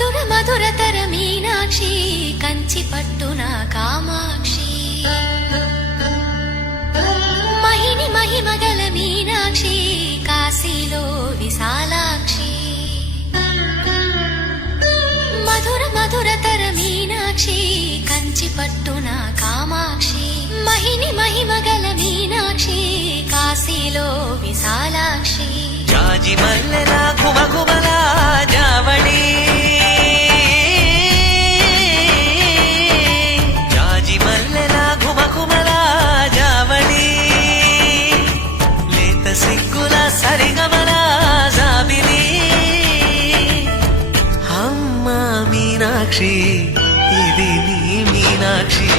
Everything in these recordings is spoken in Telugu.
మధుర మధురతర మీనాక్షి కంచి పట్టున కామాక్షి మహిని మహిమగల మీనాక్షి కాశీలో విశాలాక్షి మధుర మధురతర మీనాక్షి కంచి పట్టున కామాక్షి మహిని మహిమగల మీనాక్షి కాశీలో విశాలాక్షి జాజి మల్లెల కుమకుమల జావళి జాజి మల్లెల కుమకుమల జావళి లేత సిగ్గుల సరిగమల జాబిలి అమ్మ మీనాక్షి ఇది నీ మీనాక్షి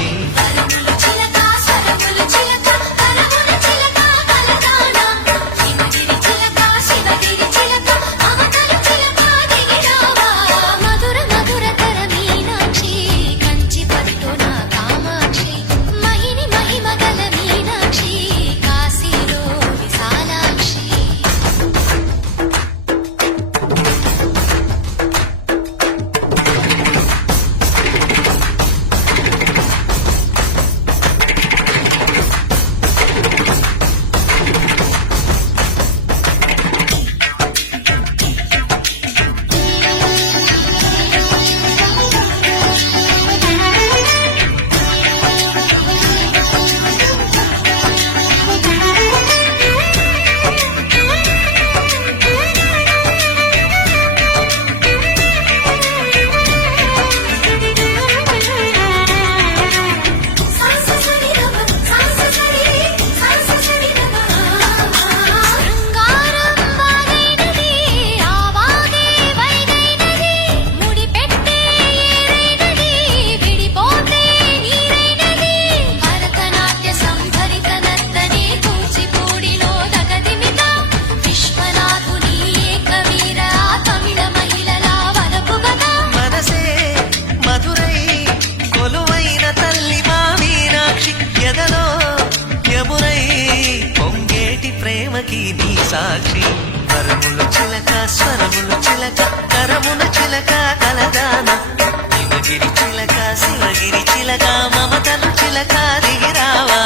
నీ సాక్షి వరములు చిలక స్వరములు చిలక కరమున చిలక కలదాన హిమగిరి చిలక శివగిరి చిలక మమతలు చిలక దిగిరావా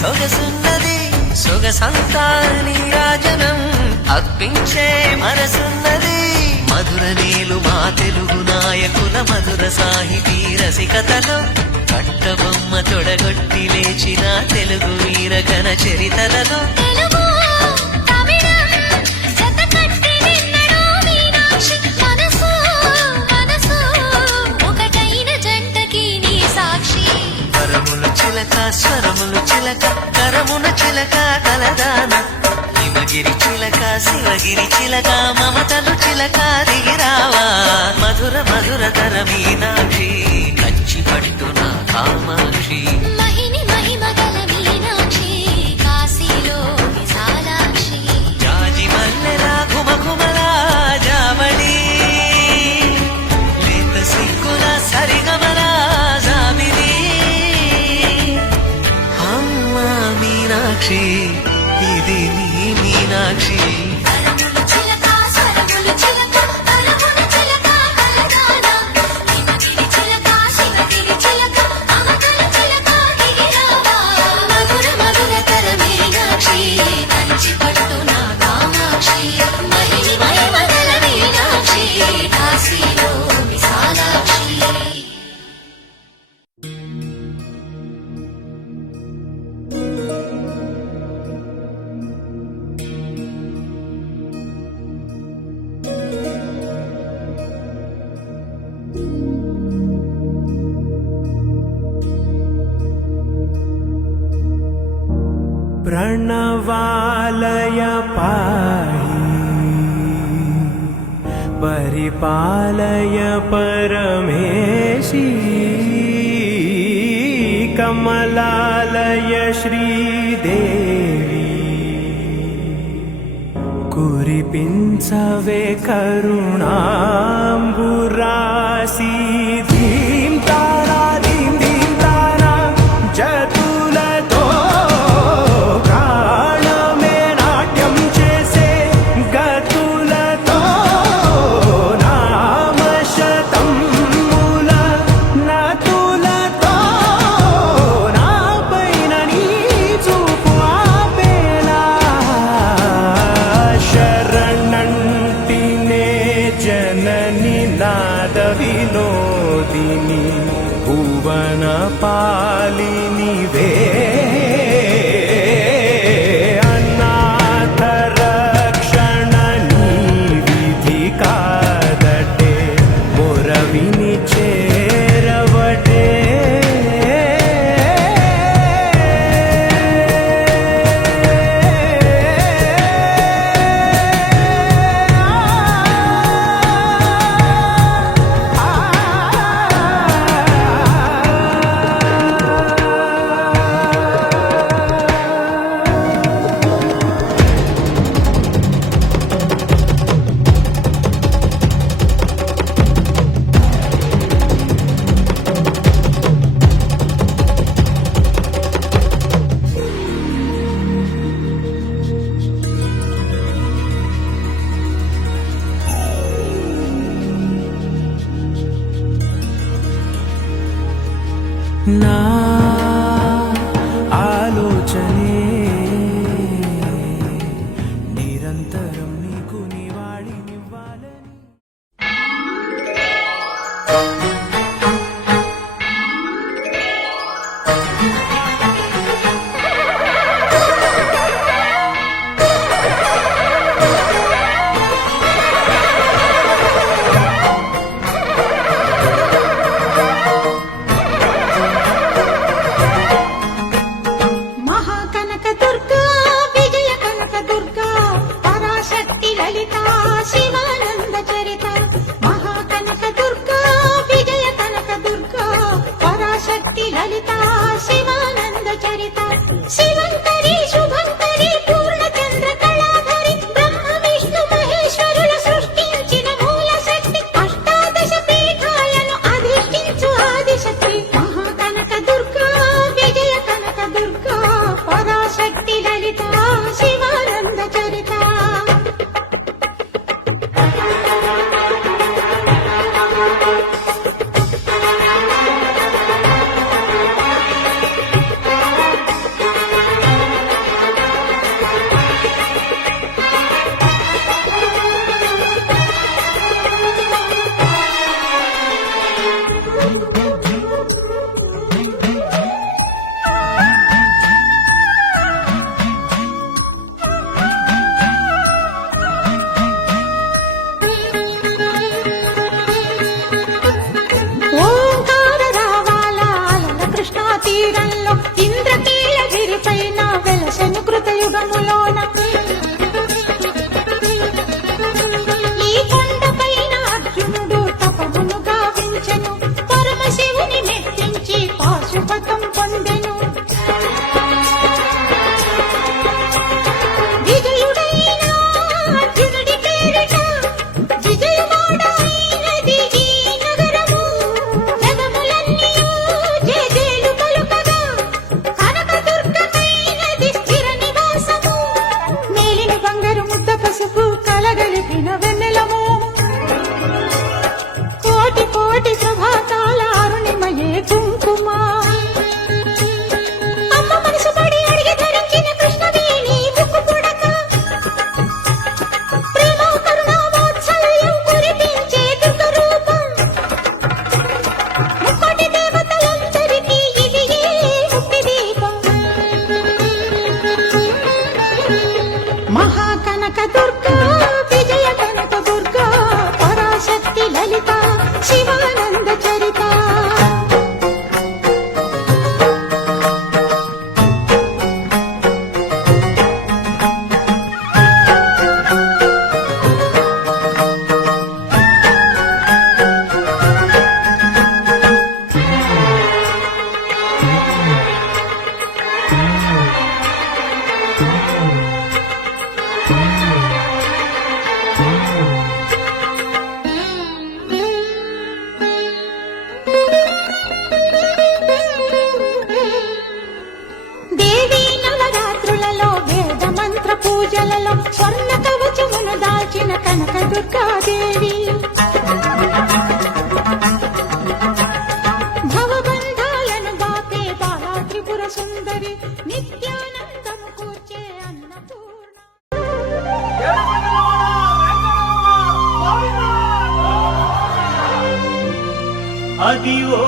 సొగసున్నది సొగసంతా నీరాజనం అర్పించే మనసున్నది మధుర నీలు మా తెలుగు నాయకుల మధుర సాహితీ రసికతలో కట్టబొమ్మ తొడగొట్టి లేచిన తెలుగు వీర ఘన చరితలలో చిలక స్వరములు చిలక కరమున చిలక కలదాన హిమగిరి చిలక శివగిరి చిలక మమతలు చిలక దిగిరావా మధుర మధురతర మీనాక్షి కంచి పట్టున కామాక్షి మహిని మహిమగల మీనాక్షి కాశీలో విశాలాక్షి జాజి మల్లెల కుమకుమల జావళి లేత సిగ్గుల సరిగమల జాబిలి మీనాక్షి ఇది నీ మీనాక్షి చిలక స్వరములు చిలక కరమున చిలక प्रणवालय पाहि परिपालय परमेशी कमलालय श्रीदेवी कुरिपिंचवे करुणांबुरासी धीम तारा धीम धीम तारा जतुलतो प्राणमे नाट्यं चेसे गतुलतो नामशतं मूल नतुलतो नापैन नी చూపు ఆపేలా శరణంటినే జనని నాద వినోదిని భువన పాలిని వే అనాథ రక్షణ నీ విధి కాదటే మొరవిని చేరవటే నా ఆలోచనే నిరంతరం నీకు నివాళినివ్వాలని మహాకనక దుర్గా విజయ కనక దుర్గా పరాశక్తి లలిత శివానంద చరిత మహాకనక దుర్గా విజయ కనక దుర్గా పరాశక్తి లలిత శివానంద చరిత శివంకరి శుభంకరి పూర్ణచంద్ర కళాధరి బ్రహ్మ విష్ణు మహేశ్వరుల సృష్టించిన మూల శక్తి అష్టాదశ పీఠాలను అధిష్ఠించు ఆదిశక్తి మహాకనక దుర్గా విజయ కనక దుర్గా పరాశక్తి లలిత శివానంద చరిత కనక దుర్గాదేవి భవబంధాలను బాపే బాలా త్రిపుర సుందరి నిత్యానందము కూర్చే అన్నపూర్ణ అదివో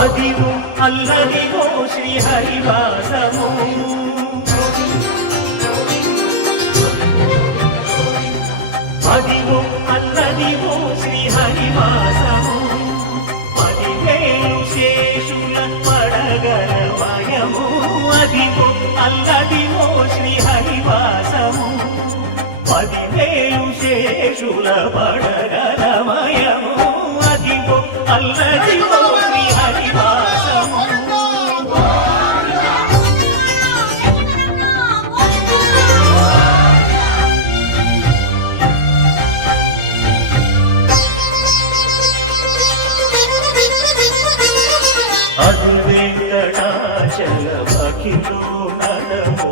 అదివో అల్లదివో శ్రీహరివాసము అదివో అల్లదివో శ్రీహరివాసము పదివేలు శేషుల పడగలమయము అదివో అల్లదివో శ్రీహరివాసము పదివేలు శేషుల పడగలమయము అదివో అల్లదివో శ్రీహరివాసము అది వెంకటాచలమఖిలో నరము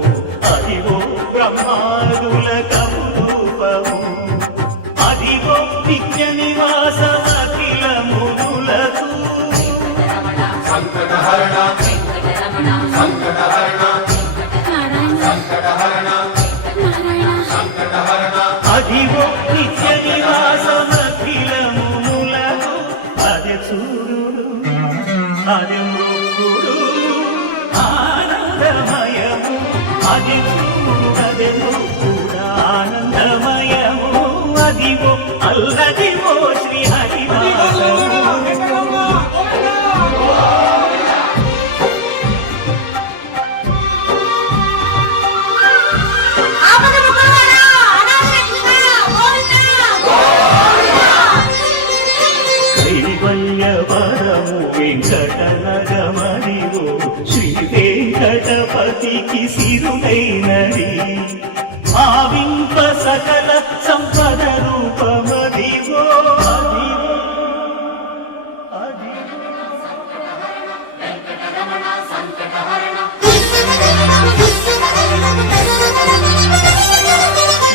అదివో బ్రహ్మాదుల కమూపము అదివో నిత్య నివాసమఖిల మునులకు అదివో నిత్య నివాసమఖిల మునులకు అది చూడు అది మృక్కుడు ఆనందమయము అది చూడు అది మృక్కుడు ఆనందమయము అదివో అల్లదివో శ్రీహరివాసము కైవల్యవరము వెంకటనగమదివో శ్రీ వెంకటపతికి సిరులైనది భావింప సకల సంపద రూపమదివో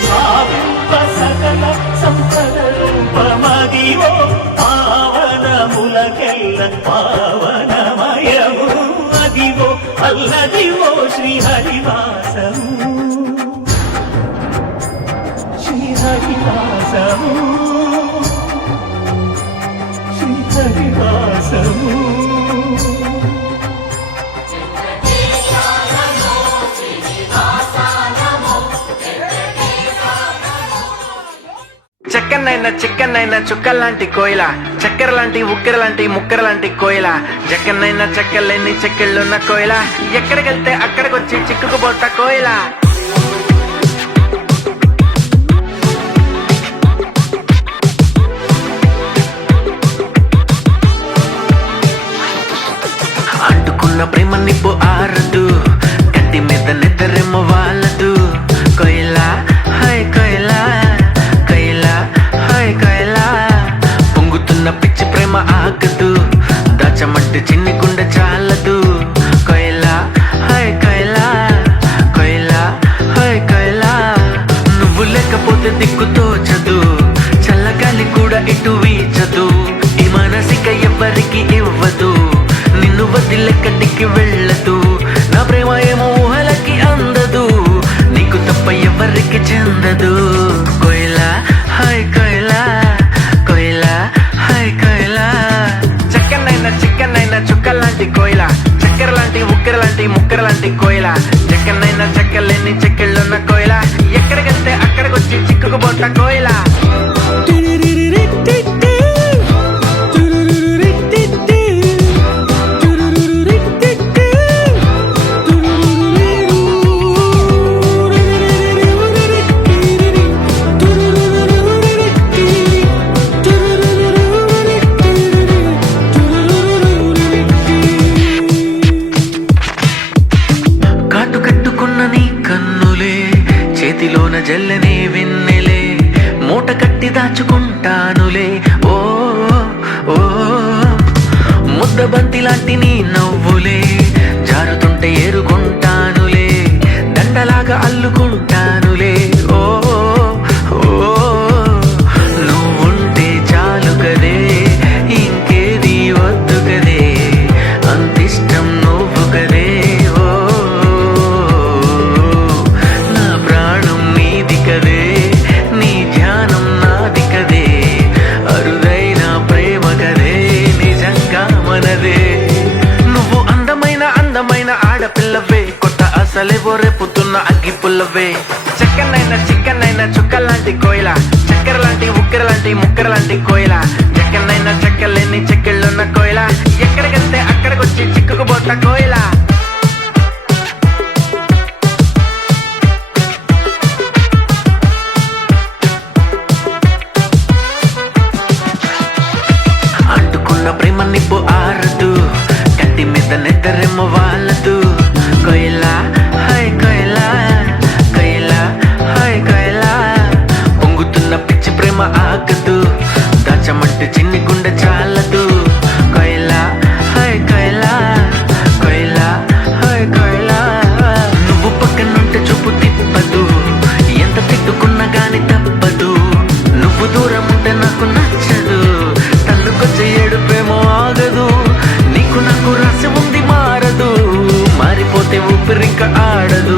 భావింప సకల సంపద రూపమదివో పావనములకెల్ల పావనమయము అదివో అల్లదివో శ్రీహరివాసము శ్రీహరివాసము శ్రీహరివాసము చెక్కనైనా చిక్కనైనా చుక్కల్లాంటి కోయిల చక్కెర లాంటి ఉక్కెర లాంటి ముక్కెర లాంటి కోయిల జక్కనైనా చెక్కలేని చెక్కిళ్ళున్న కోయిల ఎక్కడికెళ్తే అక్కడికొచ్చి చిక్కుకుపోట కోయిల అంటుకున్న ప్రేమ నిప్పు ఆరదు కంటి మీద నిద్రెమ్మ వాళ్ళదు కోయిల హై కోయిల పొంగుతున్న పిచ్చి ప్రేమ ఆగదు దాచమంటే చిన్ని గుండె చాలదు కోయిల హై కోయిల నువ్వు లేకపోతే దిక్కు తోచదు చల్లగాలి కూడా ఇటు వీచదు ఈ మనసిక ఎవ్వరికి ఇవ్వదు నిన్ను వదిలెక్కడికి వెళ్ళదు నా ప్రేమ ఏమో ఊహలకి అందదు నీకు తప్ప ఎవరికి చెందదు కోయిల హై కోయిల చెక్కనైనా చిక్కనైనా చుక్కల్లాంటి కోయిల చక్కెర లాంటి ఉక్కెర లాంటి ముక్కెర లాంటి కోయిల చెక్కనైనా చెక్కలేని చెక్కిళ్ళున్న కోయిల ఎక్కడికెళ్తే అక్కడికొచ్చి చిక్కుకుపోట కోయిల కాటు కట్టుకున్న నీ కలనే వెన్నెలే మూట కట్టి దాచుకుంటానులే ఓ ఓ ముద్దబంతి లాంటి నీ నవ్వులే జారుతుంటే ఏరుకుంటానులే దండలాగా అల్లుకుంటానులే ఓ ఓ నువ్వుంటే చాలు కదే ఇంకేది వద్దు కదే అంతిష్టం నువ్వు కదే ఓ నా ప్రాణం నీది కదే నీ ధ్యానం నాది కదే అరుదైన ప్రేమ కదే నిజంగా మనదే నువ్వు అందమైన అందమైన ఆడపిల్లవే కొత్త అసలేవో రేపుతున్న అగ్గి పుల్లవే చక్కనైన చిక్కనైన చుక్కలాంటి కోయిల చక్కెర లాంటి ఉక్కెర లాంటి ముక్కెర లాంటి కోయిల చక్కనైన చెక్కలేని చెక్కిళ్ళున్న కోయిల ఎక్కడికెళ్తే అక్కడికొచ్చి చిక్కుకుపోత కోయిల అంటుకున్న ప్రేమ నిప్పు ఆరదు కంటి మీద నిద్రెమ్మ వాళ్ళదు కోయిలా హాయ్ కోయిలా కోయిలా హాయ్ కోయిలా పొంగుతున్న పిచ్చి ప్రేమ ఆగదు దాచమంటే చిన్ని గుండె చాలదు కోయిలా హాయ్ కోయిలా కోయిలా హాయ్ కోయిలా నువ్వు పక్కనుంటే చూపు తిప్పదు ఎంత తిట్టుకున్నా గాని తప్పదు నువ్వు దూరం ఉంటే నాకు నచ్చదు తన్నుకొచ్చే ఏడుపేమో ఆగదు నీకు నాకు రాసి ఉంది మారదు మారిపోతే ఊపిరింక ఆడదు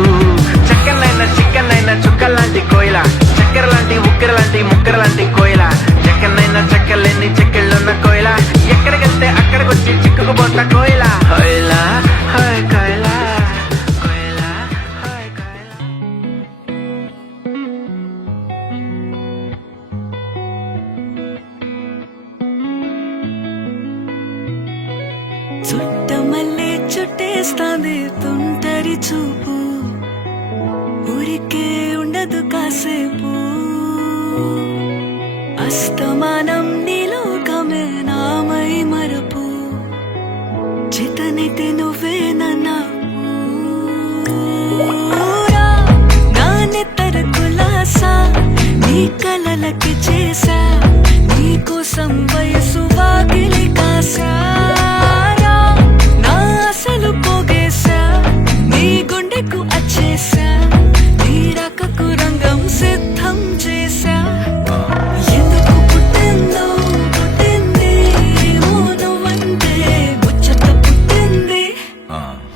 చక్కనైన చిక్కనైన చుక్కలాంటి కోయిల చక్కెర లాంటి ఉక్కెర లాంటి ముక్కెర లాంటి కోయిల చక్కనైన చెక్కలేని చెక్కిళ్ళున్న కోయిల ఎక్కడికెళ్తే అక్కడికొచ్చి చిక్కుకుపోత కోయిల కోయిలా హాయ్ కోయిలా కోయిలా హాయ్ కోయిలా చుట్టమల్లే చుట్టేస్తాంది తుంటరి చూపు ఊరికే ఉండదు కాసేపు అస్తమానం నీలోకమే నామై మరపు చేతనైతే నువ్వే నన్నా నా నెత్తర కులాసా నీ కలలకి చేసా నీ కోసం వయసు వాకిలి కాసా నా అసలు పోగేసా నీ గుండెకు అచ్చేసా నీ రకకు రంగం సిద్ధం చేసా ఎందుకు పుట్టిందో పుట్టింది ఏమో నువ్వంటే ముచ్చట పుట్టింది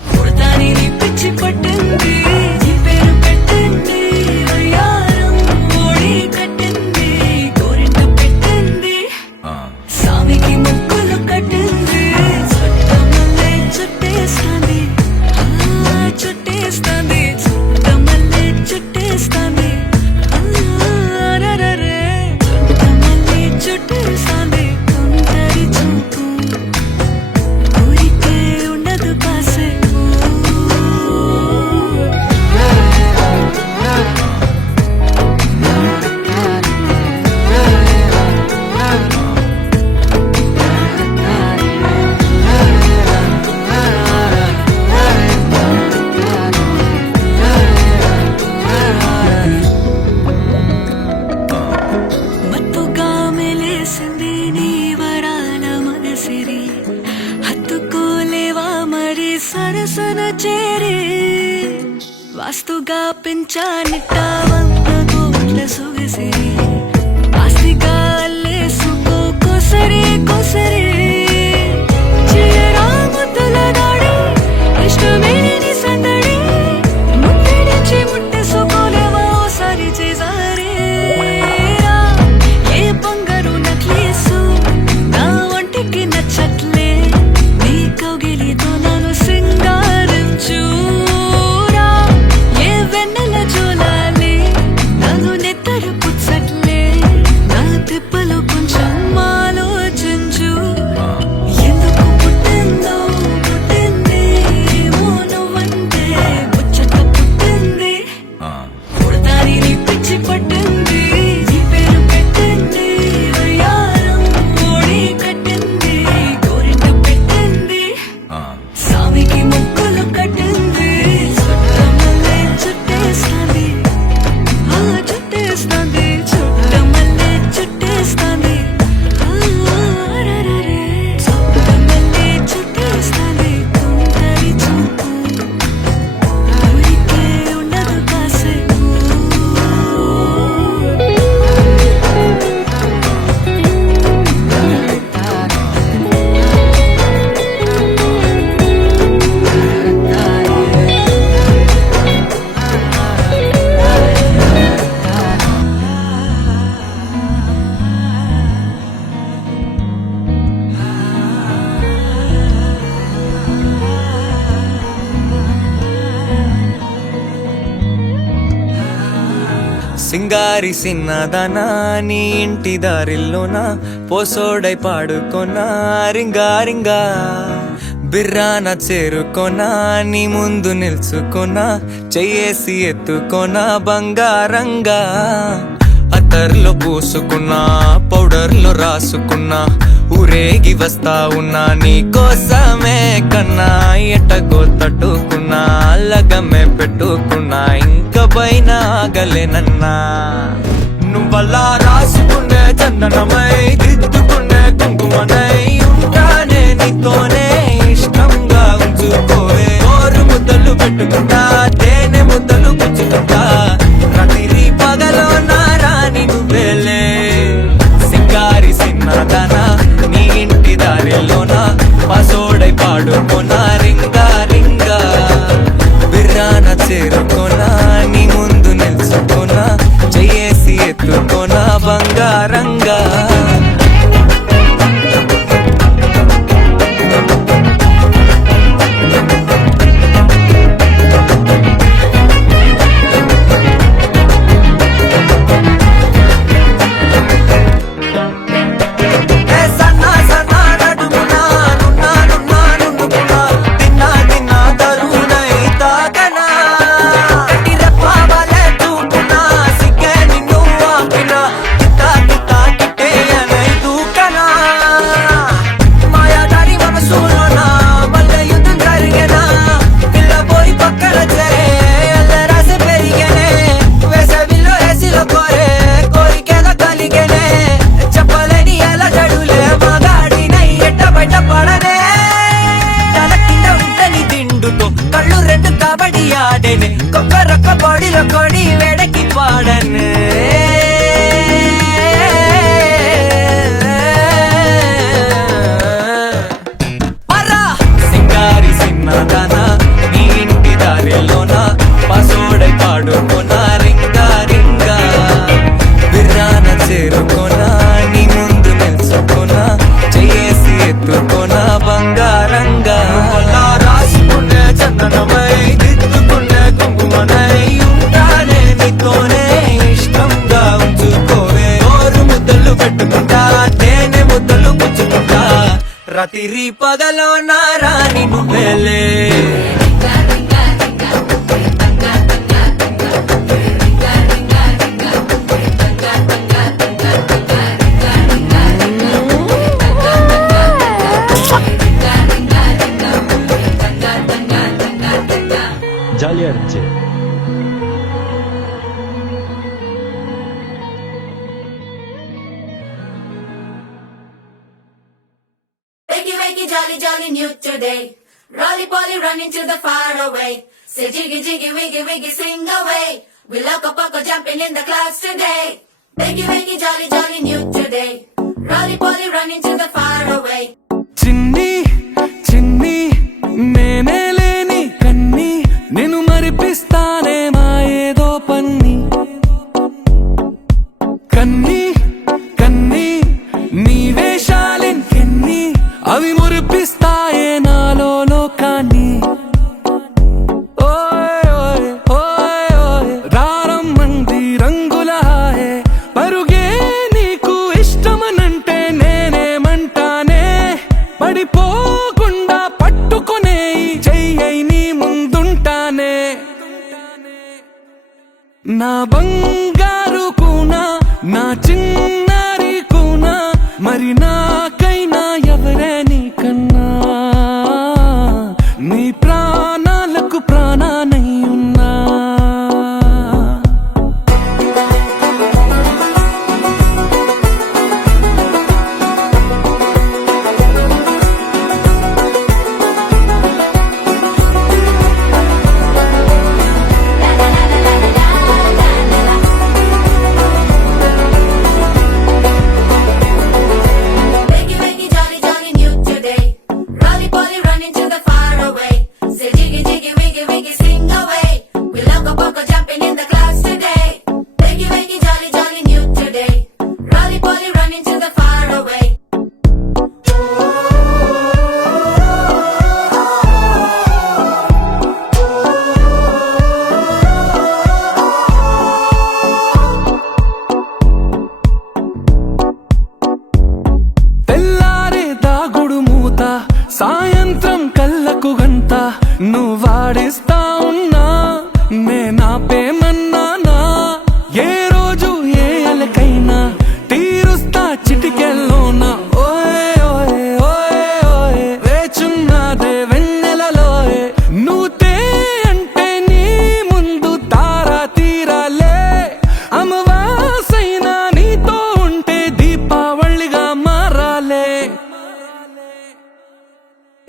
పుడతాని నీ పిచ్చి పట్టింది నీ పేరు పెట్టింది వయ్యారం ఓడి కట్టింది గోరింట పెట్టింది సామికి ముక్కులు కట్టింది చుట్టమల్లే చుట్టేస్తాంది చుట్టేస్తాంది చుట్టమల్లే చుట్టేస్తాంది రరరే చుట్టమల్లే చుట్టేస్తాంది తుంటరి చూపు ఊరికే ఉండదు కాసేపు మత్తుగా మెలేసింది నీ వరాల మనసిరి హత్తుకోలేవా మరి సరసన చేరి వాస్తుగా పెంచానిట్ట 100 కోట్ల సొగసిరి ఆస్తిగా అల్లేసుకో కొసరి కొసరి చిరరాముతుల దాడి ఇష్టమే నీ సందడి ముట్టడించి ముట్టేసుకోలేవా ఓసారి చేసారి ఏ బంగారు నక్లీసు నా ఒంటికి నచ్చట్లే నీ కౌగిలితో నన్ను సింగారించు ఏ వెన్నెల జోలాలి సింగారి సిన్నదనా నీ ఇంటి దారిల్లోన పోసోడై పాడుకొనా రింగా రింగా బిర్రాన చేరుకొనా నీ ముందు నిల్చుకొనా చెయ్యేసి ఎత్తుకొనా బంగారంగా అత్తర్లో పూసుకున్నా పౌడర్లో రాసుకున్నా ఊరేగి వస్తా ఉన్నా నీ కోసమే కన్నా ఎటగో తట్టుకున్నా లగమే పెట్టుకున్నా ఇంక పైన ఆగలేనన్నా నువ్వలా రాసుకునే చందనమై దిద్దుకునే కుంకుమనై ఉంటానే నీతోనే ఇష్టంగా ఉంచుకోవే ఓరు ముద్దలు పెట్టుకుంటా తేనె ముద్దలు గుచ్చుకుంటా రాత్రి పగలో నా రాణి నువ్వేలే సింగారి సిన్నదనా నీ ఇంటి దారిలోన పసోడై పాడుకోనా రింగా రింగా బిర్రాన చేరుకోనా నీ ముందు నిల్చుకోనా చెయ్యేసి ఎత్తుకోనా బంగారంగా కళ్ళు రెండు కబడ్డీ ఆడేనే కొక్కరొక్క బాడీలో కొడి వేడకి పాడనే సింగారి సిన్నదనా నీ ఇంటి దారిలోన పసోడై పాడుకోనా రింగా రింగా బిర్రాన చేరుకోనా నీ ముందు నిల్చుకోనా చెయ్యేసి ఎత్తుకోనా బంగారంగా రాసుకునే చందనమై దిద్దుకునే కుంకుమనై ఉంటానే నీతోనే ఇష్టంగా ఉంచుకోవే ఓరు ముద్దలు పెట్టుకుంటా తేనె ముద్దలు గుచ్చుకుంటా రాత్రి పగలో నా రాణి నువ్వేలే జాలియా ఇచ్చే Wakey, wakey, jolly, jolly, new today. Rolly poly, running to the far away. Say jiggy, jiggy, wiggy, wiggy, swing away. We loco poco jumping in the clouds today. Wakey, wakey, jolly, jolly, new today. Rolly poly, running to the far away. చిన్ని చిన్ని నేనే లేని కన్ని నేను మరిపిస్తానే మా ఏదో పన్ని కన్ని కన్ని నీ వేషాలింకెన్ని అవి మురిపిస్తాయే నాలో లోకాన్ని ఓయ్ ఓయ్ ఓయ్ ఓయ్ రారమ్మంది రంగుల హాయే పరుగే నీకు ఇష్టమనంటే నేనేమంటానే పడిపోకుండా పట్టుకునే చెయ్యై నీ ముందుంటానే నా బంగారు కూనా నా చిన్న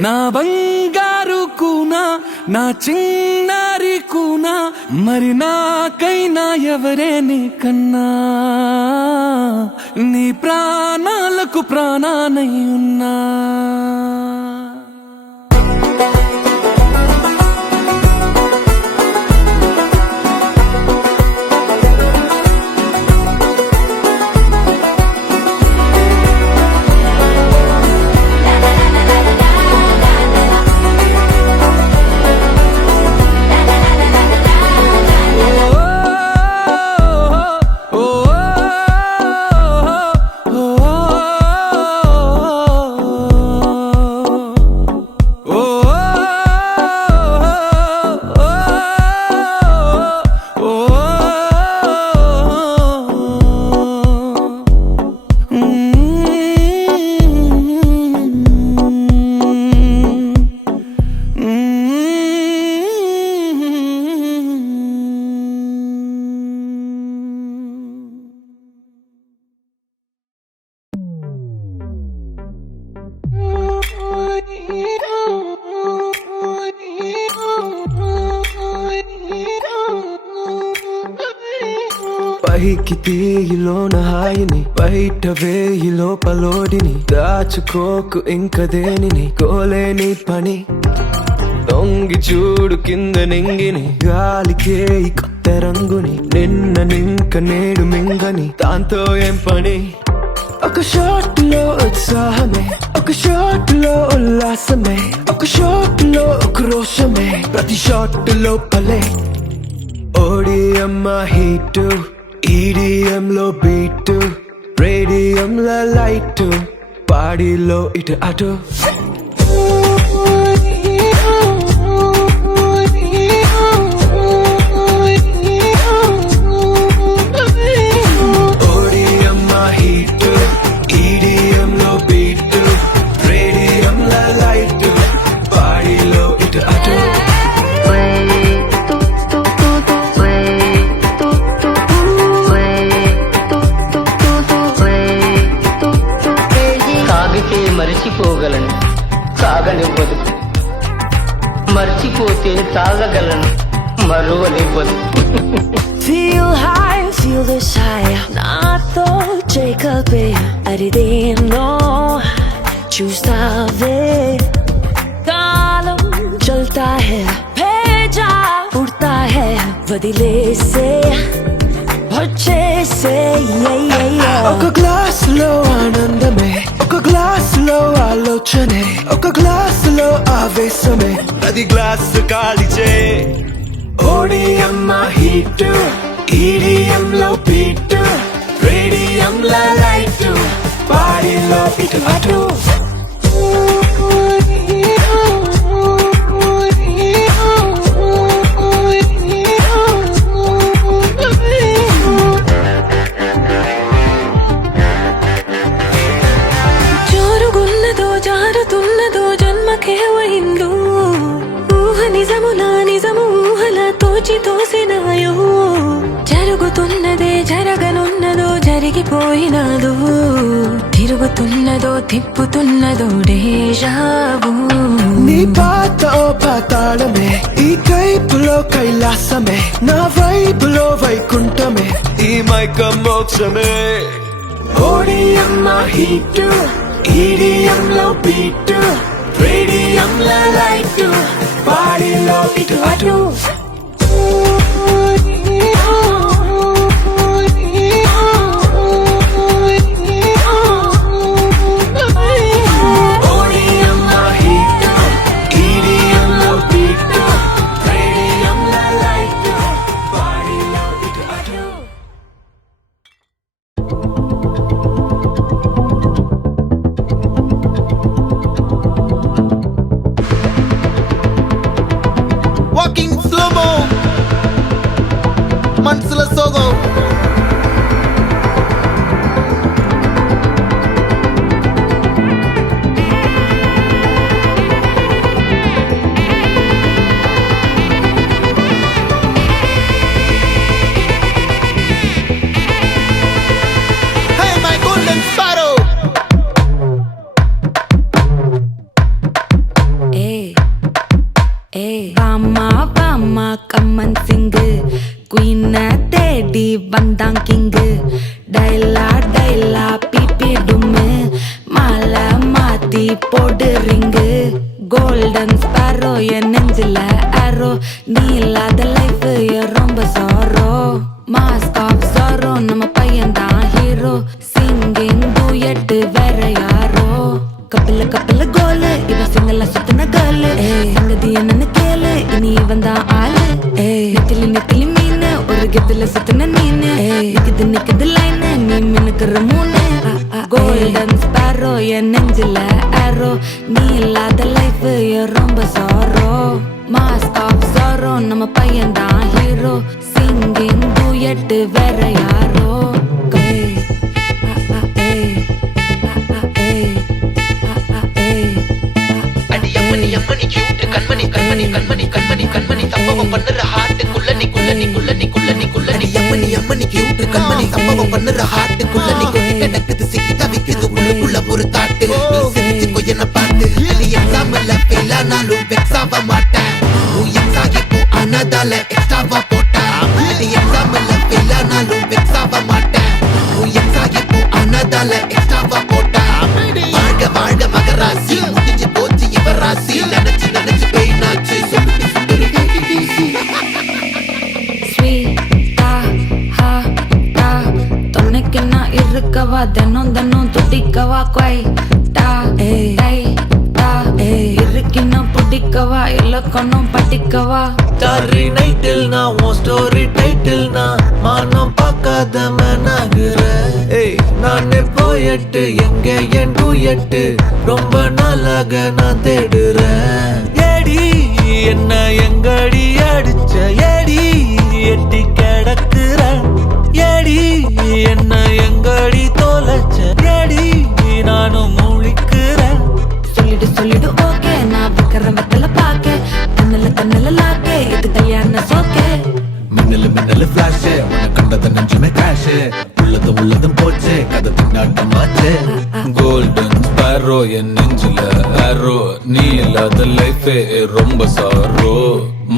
నా బంగారు కూనా నా చిన్నారి కూనా మరి నాకైనా ఎవరే నీ కన్నా నీ ప్రాణాలకు ప్రాణానై ఉన్నా పైకి తీయిలోన హాయిని బయట వేయి లోపలోడిని దాచుకోకు ఇంక దేనిని కోలేని పని దొంగి చూడు కింద నింగిని గాలికే ఈ కొత్త రంగుని నిన్న నింక నేడు మింగని దాంతో ఏం పని ఒక షాట్ లో ఉత్సాహమే ఒక షాట్ లో ఉల్లాసమే ఒక షాట్ లో రోషమే ప్రతి షాట్ లో పలే ఓడిఎం హీటు ఈడిఎం లో బీటు రేడియం లో లైట్ పాడిలో ఇటు అటు ఓడిఎం హీటు ఈడిఎం లో బీటు రేడియం లో లైట్ పాడిలో ఇటు అటు మరిచిపోగలను సాగనివ్వదు మర్చిపోతే తాగగలను మరువనివ్వదు Feel high, feel this high నాతో చేకపే అరిదేనో చూస్తావే కాలం చల్తా హై భేజా ఉడతా హై వదిలేసే వచ్చేసే ఒక గ్లాస్ లో ఆనందమే ఒక గ్లాస్ లో ఆలోచనే ఒక గ్లాస్ లో ఆవేశమే అది గ్లాస్ కాలిచే ఓడిఎం హీట్ ఈడిఎం లో బీట్ రేడియం లో లైట్ బాడీలో ఇటు అటు జోరుగున్నదో జారుతున్నదో జన్మకేవైందో ఊహ నిజములా నిజము ఊహలా తోచి తోసినాయో జరుగుతున్నదే జరగనున్నదో జరిగిపోయినాదో తిరుగుతున్నదో తిప్పుతున్నదో డేజావు నీ పాత ఓ పాతాళమే ఈ కైపులో కైలాసమే నా వైపులో వైకుంఠమే ఈ మైక మోక్షమే ఓడిఎం హీట్ ఈడిఎం లో బీట్ రేడియం లో లైట్ బాడీలో ఇటు అటు ఓడిఎం హీట్ ఈడిఎం లో బీట్ రేడియం లో లైట్ బాడీలో ఇటు అటు Walking slow-mo. பறக்குற மூணு கோல்டன் ஸ்பாரோ என் நெஞ்சில ஆரோ நீ இல்லாத லைஃப் ரொம்ப சாரோ மாஸ்க் ஆஃப் சாரோ நம்ம பையன் தான் ஹீரோ சிங்கிங் டூயட் வேற யாரோ அம்மணி அம்மணி கியூட் கண்மணி கண்மணி கண்மணி கண்மணி கண்மணி சம்பவம் பண்ணுற ஹார்ட்டுக்குள்ள நீ குள்ள நீ குள்ள நீ குள்ள நீ குள்ள நீ அம்மணி அம்மணி கியூட் கண்மணி சம்பவம் பண்ணுற ஹார்ட்டுக்குள்ள நீ கொட்டி கிடக்குது சிக்கி தவிக்குது உள்ளுக்குள்ள ஒரு தாட்டு நீ சிரிச்சுக்கோ என்ன பார்த்து நீ எக்ஸாம்ல ஃபெயில் ஆனாலும் வெக்ஸ் ஆக மாட்டேன் உன் எக்ஸா இப்போ ஆனதால எக்ஸ்ட்ராவா போட்டேன் நீ எக்ஸாம்ல ஃபெயில் ஆனாலும் வெக்ஸ் ஆக மாட்டேன் உன் எக்ஸா இப்போ ஆனதால எக்ஸ்ட்ராவா போட்டேன் வாழ்க வாழ்க மகராசி முடிஞ்சு போச்சு இவராசி நினைச்சு நினைச்சு பெயினாச்சு சொல்லிட்டு சுந்தரி ஸ்வீட்டா ஹா டா துணைக்கு நான் இருக்கவா தினம் தினம் துடிக்கவா குவைட்டா ஏய் டா இருக்கின்னா பிடிக்கவா இலக்கணம் படிக்கவா ஸ்டாரி நைட்டில் நான் உன் ஸ்டோரி டைட்டில் நான் மானம் பார்க்காத மேனாகுற ஏய் நானே போயட்டு எங்க என் டூயட்டு ரொம்ப நாளாக நான் தேடுறேன் ஏடி என்ன எங்கடி அடிச்ச ஏடி எட்டி கிடக்குற ஏடி என்ன எங்கடி தொலைச்ச ஏடி நானும் முழிக்கிறேன் சொல்லிடு ஓகே நான் வைக்கிற வெத்தல பாக்க தன்னல லாக்கே இது கல்யாண சோக்கே மின்னலு மின்னலு ஃபிளாஷ் உன்னை கண்டத நெஞ்சுமே கிராஷ் உள்ளதும் போச்சு கதை திண்டாட்டமாச்சு கோல்டன் ஸ்பாரோ என் நெஞ்சில ஆரோ நீ இல்லாத லைஃபே ரொம்ப சாரோ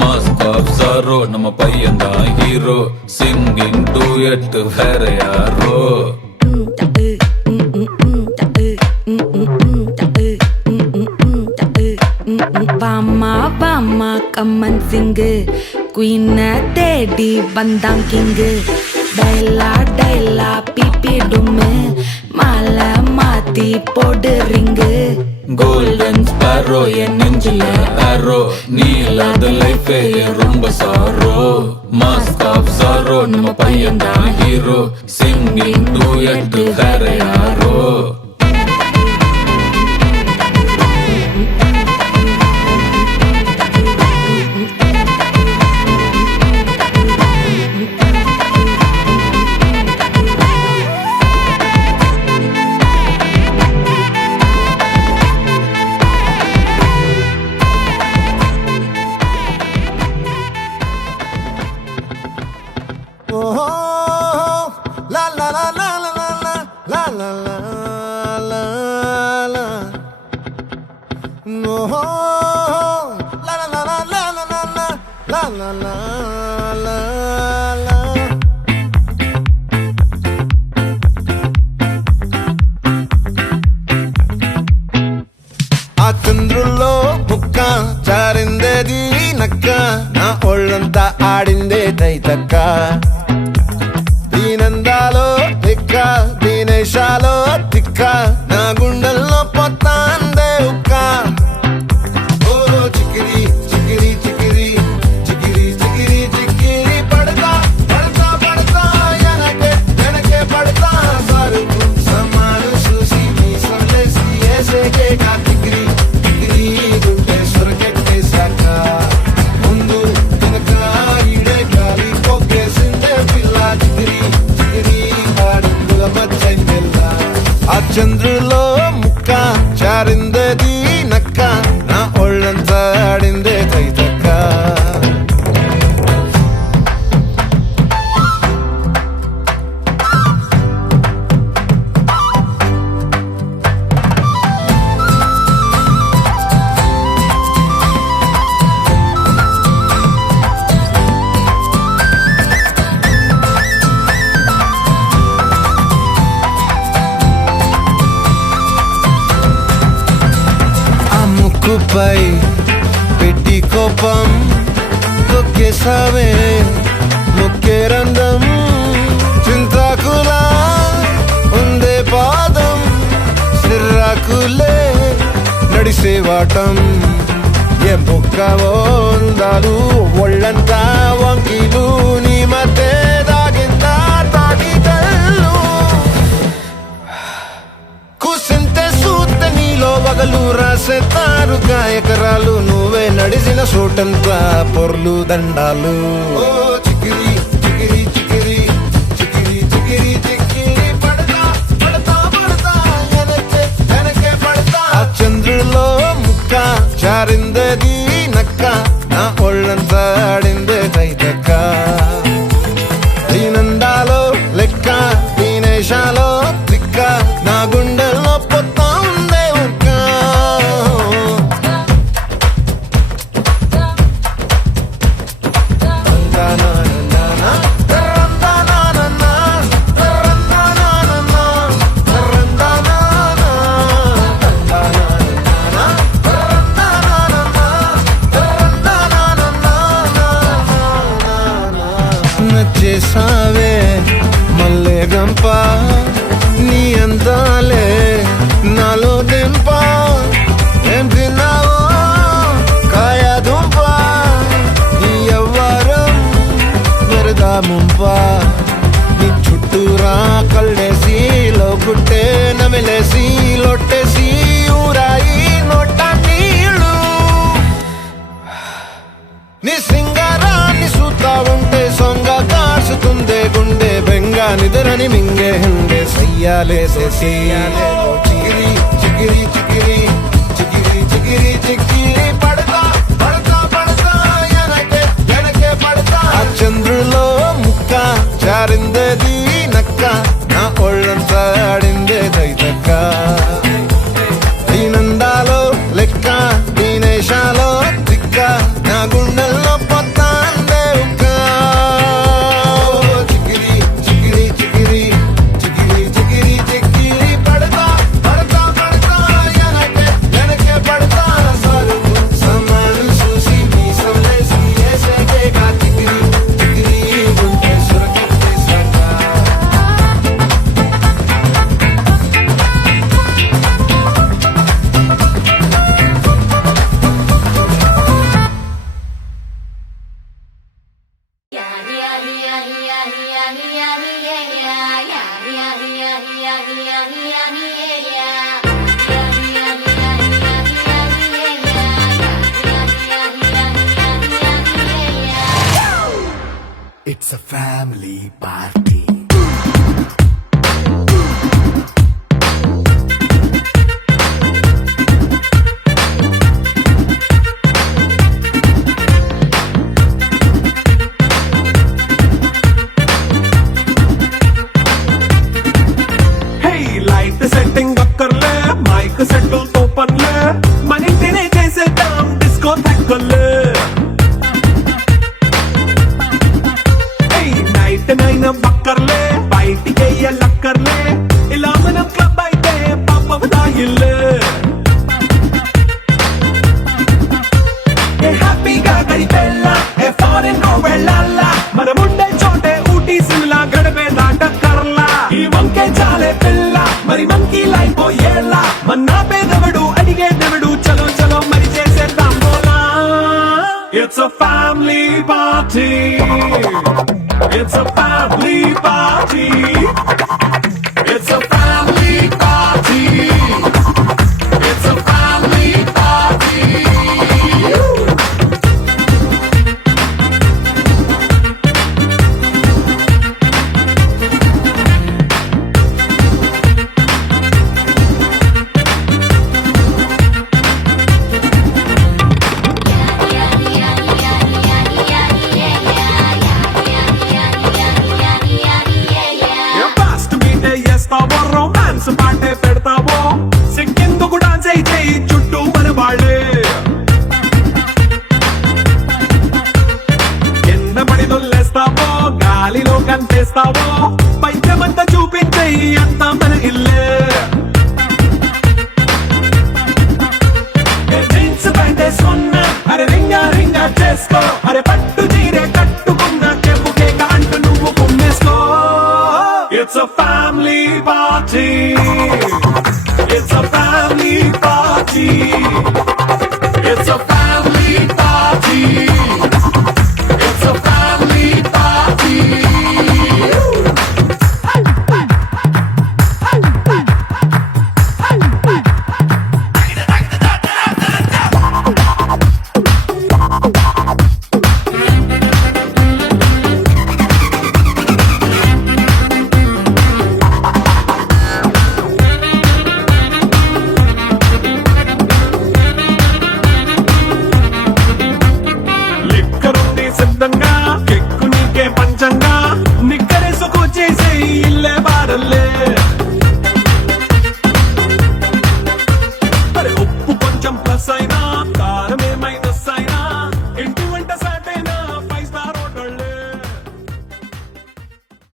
மாஸ்க் ஆஃப் சாரோ நம்ம பையன் தான் ஹீரோ சிங்கிங் டூயட் வேற யாரோ வாமா வாமா கம்மன் சிங்கு குயின தேடி வந்தான் கிங்கு டைலா டைலா பிபி டும்மு மாலை மாத்தி போடு ரிங்கு கோல்டன் ஸ்பாரோ என் நெஞ்சில ஆரோ நீ இல்லாத லைஃபே ரொம்ப சாரோ மாஸ்க் ஆஃப் சாரோ நம்ம பையன் தான் ஹீரோ சிங்கிங் டூயட் வேற யாரோ ఆ చంద్రుల్లో ముక్క చారిందేది నక్క నా ఒళ్ళంతా ఆడిందే తైతక్క దీనందాలో తిక్క దీనేశాలో తిక్క నా గుండెల్లో పొత్తాందే ఉక్క ఓ చికిరి చికిరి చికిరి చికిరి చికిరి చికిరి పడతా పడతా పడతా వెనకే పడతా సరుకు సమాను చూసి నీ సందేసి ఏసేకే కార్తిగిరి డిగ్రీ గుంటే సొరకెట్టేశాక ముందు వెనక ఈడే గాలి కొక్కేసిందే పిల్ల చిగిరి చిగిరి అడుగుల మధ్యందెల్ల ఆ చంద్రులో ముక్క చారిందేది నక్క నా ఒళ్ళంతా ఆడిందే తైతక్క ముక్కుపై పెట్టి కోపం తొక్కేసావే ముక్కే రంధం చింతాకులా ఉందే పాదం సిర్రాకులే నడిసేవాటం ఏ బొక్కవో అందాలు ఒళ్ళంతా వంకిలు నీ మధ్య దాగిందా తాగిదల్లు రాసేతారుగా ఎకరాలు నువ్వే నడిసిన చోటంతా పొర్లు దండాలు ఓ చికిరి చికిరి చికిరి చికిరి చికిరి చికిరి పడతా పడతా పడతా వెనకే వెనకే పడతా ఆ చంద్రుడిలో ముక్క చారిందది నక్క నా ఒళ్ళంతా ఆడిందే దైదక్క దీనందాలో లెక్క దీనేశాలో దిక్క నా గుండెల్లో పొత్తా ఉందే ఉక్క నచ్చేసావే మల్లె గంప నీ అందాలే నాలో దింప ఏం తిన్నావో కాయ దుంప నీ ఎవ్వరం వరదా ముంప నీ చుట్టూరా కళ్ళేసి లోకుట్టే నమిలేసి లొట్టేసి ఊరాయి నోట నీళ్ళు నీ సింగారాన్ని చూస్తా ఉంటే సొంగ కాసుతుందే గుండె బెంగ నిద్రని మింగే హండే సయ్యాలేసే సయ్యాలే చిగిరి చిగిరి చిగిరి చిగిరి చిగిరి చిగిరి పడతా పడతా పడతా వెనకే వెనకే పడతా ఆ చంద్రులో ముక్క చారిందేది నక్క నా ఒళ్ళంతా ఆడిందే దైదక్క దీనందాలో లెక్క దీనేశాలో దిక్క నా గుండెల్లో పొత్తాందే ఉక్క చికిరి చికిరి చికిరి చికిరి చికిరి చికిరి పడతా పడతా పడతా వెనకే వెనకే పడతా సరుకు సమాలు చూసి మీసంలేసి ఏసేకేగా చికిరి చికిరి గుండె సురకెత్తేసాక It's a family party. Hey, light setting అక్కర్లే మైక్ సెట్టిల్ తో పనిలే మన ఇంటినే చేసేద్దాం డిస్కో థెక్కలే నైట్ నైన్ బక్కర్లే బయటికి లక్కర్లే ఇలా మనం క్లబ్ అయితే పాపం దాయిల్లే హ్యాపీగా గడిపెళ్ళ ఏ ఫారెన్ నో వెళ్ళాల మనముండే చోటే ఊటీ సిమ్లా గడిపే దాటక్కర్లా ఈ వంకే చాలే పిల్ల మరి మంకీ లైఫ్ పోయేళ్ళ మన్నా పేదవడు అడిగేదెవడు చలో చలో మరి చేసేద్దాం బోలా it's a family party It's a family party. It's a family party. It's a family party. Romance పాటే పెడతావో సిక్కిందుకు డాన్స్ అయి చేయి చుట్టూ మన వాళ్ళే కింద పడి దొల్లేస్తావో గాలిలో కంటేస్తావో పైద్యమంతా చూపించేయి అంతా మన ఇల్లే జీన్స్ ప్యాంటేసుకున్నా అరే రింగా రింగా చేసుకో అరే పట్టు చీరే కట్టుకున్నా చెప్పు కేక అంటూ నువ్వు కుమ్మేసుకో It's a family party. It's a family party.